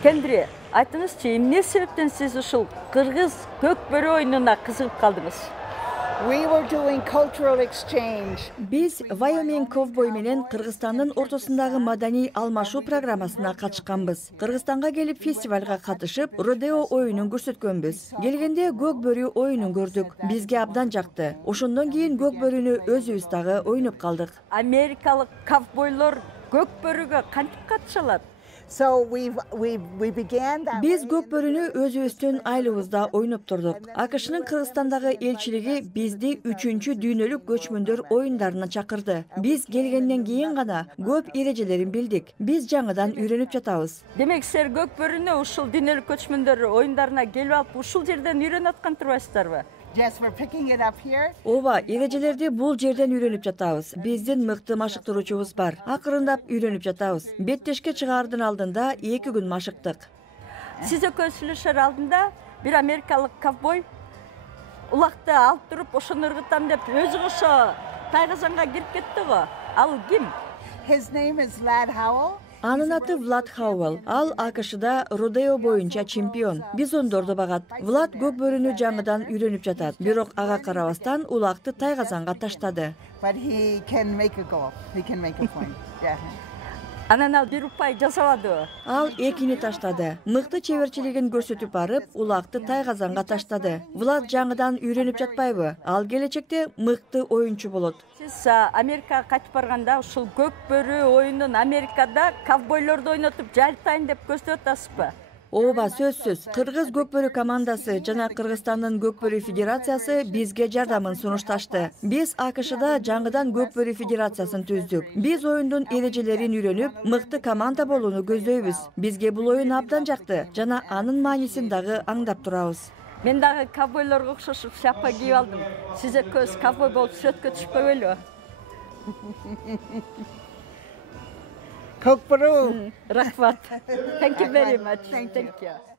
Кендри, айтыңызчы, эмне себептен сиз ушул кыргыз көкбөрү оюнуна кызыгып калдыңыз? We were doing cultural exchange. Биз Wyoming ковбой менен Кыргызстандын ортосундагы маданий алмашуу программасына катышканбыз. Кыргызстанга келип фестивалга катышып, родео оюнун көрсөткөнбүз. Келгенде көкбөрү оюнун көрдүк. Бизге абдан жакты. Ошондон кийин көкбөрүнү өзүбүз дагы ойноп калдык. Америкалык ковбойлор көкбөрүгө кантип катыша алат? So we began that. Биз көкбөрүнү өзүбүздүн айлыбызда ойноп турдук. АКШнын Кыргызстандагы элчилиги бизди 3-чү дүйнөлүк көчмөндөр оюндарына чакырды. Биз келгенден кийин гана көп эрежелерин билдик. Биз жаңыдан үйрөнүп жатабыз. Демек, силер көкбөрүнү ушул дүйнөлүк көчмөндөр оюндарына келип алып, ушул жерден үйрөнүп аткан турбайсыздарбы? Yes, we're picking it up here. Ооба, эрежелерди бул жерден үйрөнүп жатабыз. Биздин мыкты машыктыруучубуз бар. Акырындап үйрөнүп жатабыз. Беттешке чыгаардын алдында 2 күн машыктык. Сиз экөөсү сүйлөшөр алдында бир америкалык ковбой улакты алып туруп, ошону ыргытам деп өзү ошо тайгазанга кирип кетти го. Ал ким? His name is Lad Howell. Анын аты Влад Хауэлл. Ал АКШда родео боюнча чемпион. Бизондорду багат. Влад көкбөрүнү жаңыдан үйрөнүп жатат. Бирок ага карабастан улакты тайгазанга таштады. But he can make a goal. He can make a point. Yeah. Анан ал бир упай жасабадыбы? Ал 2-ни таштады. Мыкты чеберчилигин көрсөтүп барып, улакты тайгазанга таштады. Влад жаңыдан үйрөнүп жатпайбы? Ал келечекте мыкты оюнчу болот. Сиз Америкага кайтып барганда ушул көкбөрү оюнун Америкада ковбойлорду ойнотуп жалтайын деп көздөп атасызбы? Ооба, сөзсүз. Кыргыз көкбөрү командасы жана Кыргызстандын көкбөрү федерациясы бизге жардамын сунушташты. Биз АКШда жаңыдан көкбөрү федерациясын түздүк. Биз оюндун эрежелерин үйрөнүп, мыкты команда болууну көздөйбүз. Бизге бул оюн абдан жакты жана анын маанисин дагы аңдап турабыз. Мен дагы ковбойлорго окшошуп шапка кийип алдым. Сиз экөөс ковбой болуп сүрөткө түшпөбөйлү? Coke Peru. Рахмат. Thank you very much. Thank you.